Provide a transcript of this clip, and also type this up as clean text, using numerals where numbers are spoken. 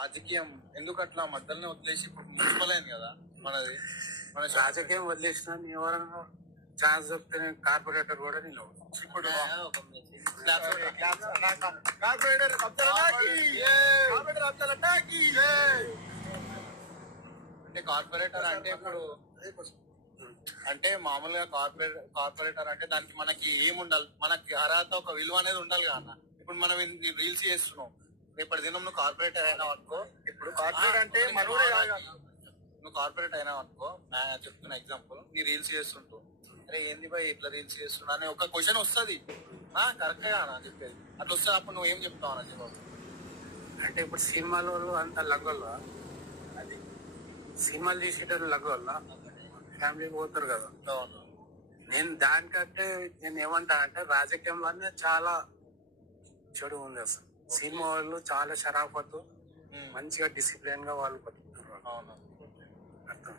రాజకీయం ఎందుకు అట్లా మధ్యలోనే వదిలేసి ఇప్పుడు మున్సిపల్ అయింది కదా మనది. మన రాజకీయం వదిలేసిన ఎవరైనా ఛాన్స్ చెప్తే కార్పొరేటర్ కూడా నేను ఇప్పుడు అంటే కార్పొరేటర్ అంటే ఇప్పుడు అంటే మామూలుగా కార్పొరేటర్ అంటే దానికి మనకి ఏముండాలి, మనకి అర్హత ఒక విలువ అనేది ఉండాలి కదా అన్న. ఇప్పుడు మనం రీల్స్ చేస్తున్నాం, రేపటి దినం నువ్వు కార్పొరేటర్ అయినావు అనుకో. ఇప్పుడు కార్పొరేటర్ అంటే నువ్వు కార్పొరేట్ అయినావు అనుకో, చెప్తున్న ఎగ్జాంపుల్, నీ రీల్స్ చేస్తుంటావు, అరే ఏంది భయ్ ఇట్లా రీల్స్ చేస్తున్నా అని ఒక క్వశ్చన్ వస్తుంది. కరెక్టే అన్న చెప్పేది. అట్లా వస్తే అప్పుడు నువ్వు ఏం చెప్తావు అన్న చెప్పాలి. అంటే ఇప్పుడు సినిమాలో అంత లగ్గోళ్ళ, అది సినిమాలు తీసేటప్పుడు లగ్గోళ్ళ ఫ్యామిలీ పోతారు కదా. నేను దానికంటే నేను ఏమంటా అంటే రాజకీయంలోనే చాలా చెడు ఉంది అసలు. సినిమా వాళ్ళు చాలా షరాఫతు, మంచిగా డిసిప్లిన్ గా వాళ్ళు బతుకుతారు. అవును. అర్థం